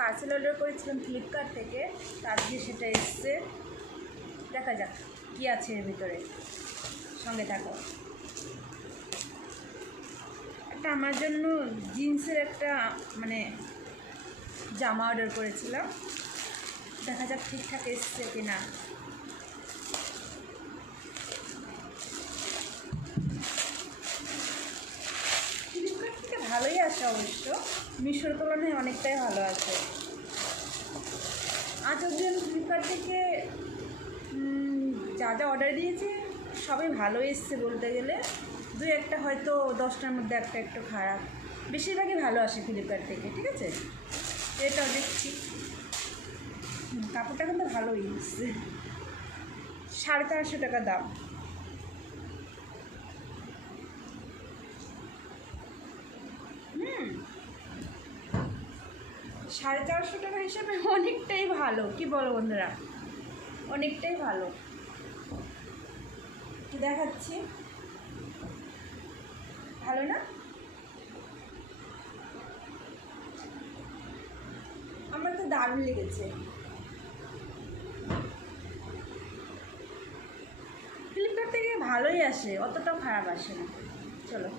Parcel order করেছিলাম Flipkart থেকে, আজকে সেটা এসছে। দেখা যাক কী আছে এর ভিতরে, সঙ্গে থাকো। একটা আমার জন্য জিন্সের একটা মানে জামা অর্ডার করেছিলাম, দেখা যাক ঠিকঠাক এসছে কিনা। ফ্লিপকার্ট থেকে ভালোই আসে অবশ্য, মিশোর তুলনায় অনেকটাই ভালো আছে। আজ অবধি আমি ফ্লিপকার্ট থেকে যা যা অর্ডার দিয়েছি সবই ভালো এসছে বলতে গেলে, দু একটা হয়তো 10টার মধ্যে একটা একটু খারাপ, বেশিরভাগই ভালো আসে ফ্লিপকার্ট থেকে। ঠিক আছে, এটাও দেখছি। কাপড়টা কিন্তু ভালোই এসছে, 450 টাকা দাম। হুম, 450 টাকা হিসাবে অনেকটাই ভালো, কি বলো বন্ধুরা, অনেকটাই ভালো। দেখাচ্ছি, ভালো না? আমার তো দারুণ লেগেছে। ফ্লিপকার্ট থেকে ভালোই আসে, অতটাও খারাপ আসে না। চলো।